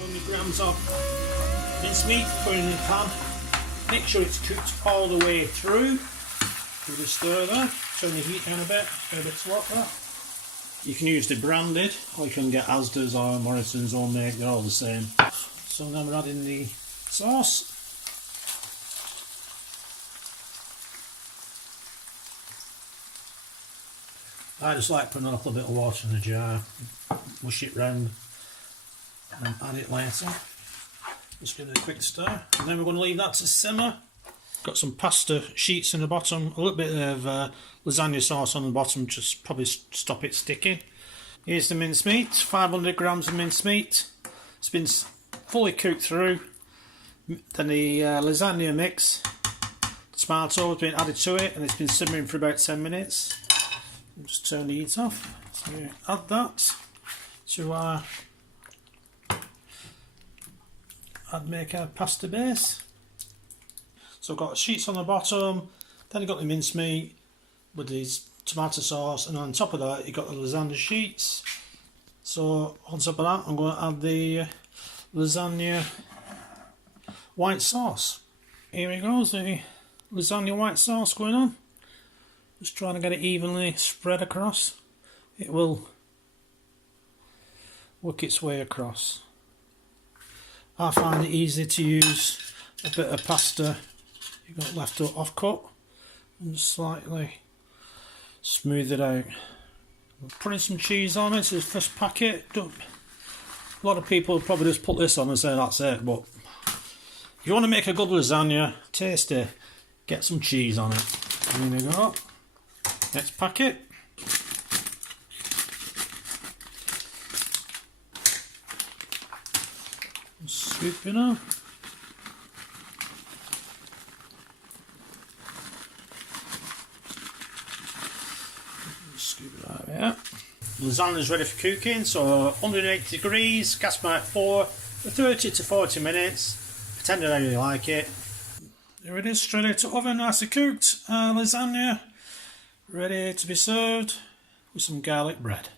500 grams of mincemeat, put it in the pan. Make sure it's cooked all the way through. Do the stir there. Turn the heat down a bit. Get a bit slot there. You can use the branded, or you can get Asda's or Morrison's homemade. They're all the same. So now we're adding the sauce. I just like putting a little bit of water in the jar, mush it round, and then add it later. Just give it a quick stir, and then we're going to leave that to simmer. Got some pasta sheets in the bottom, a little bit of lasagna sauce on the bottom, just probably stop it sticking. Here's the mincemeat, 500 grams of mincemeat. It's been fully cooked through. Then the lasagna mix, tomato has been added to it, and it's been simmering for about 10 minutes. Just turn the heat off. So add that to our make our pasta base. So I've got sheets on the bottom, then you've got the mincemeat with these tomato sauce, and on top of that you've got the lasagna sheets. So on top of that I'm going to add the lasagna white sauce. Here it goes, the lasagna white sauce going on. Just trying to get it evenly spread across. It will work its way across. I find it easy to use a bit of pasta you've got left off cut and slightly smooth it out. Putting some cheese on it, it's the first packet. A lot of people probably just put this on and say that's it, but if you want to make a good lasagna, tasty, get some cheese on it. And there you go. Next packet. Scoop it up. Scoop it out here. Lasagna is ready for cooking, so 180 degrees, gas mark 4 for 30 to 40 minutes, depending on how you like it. There it is, straight into oven, nicely cooked. Lasagna ready to be served with some garlic bread.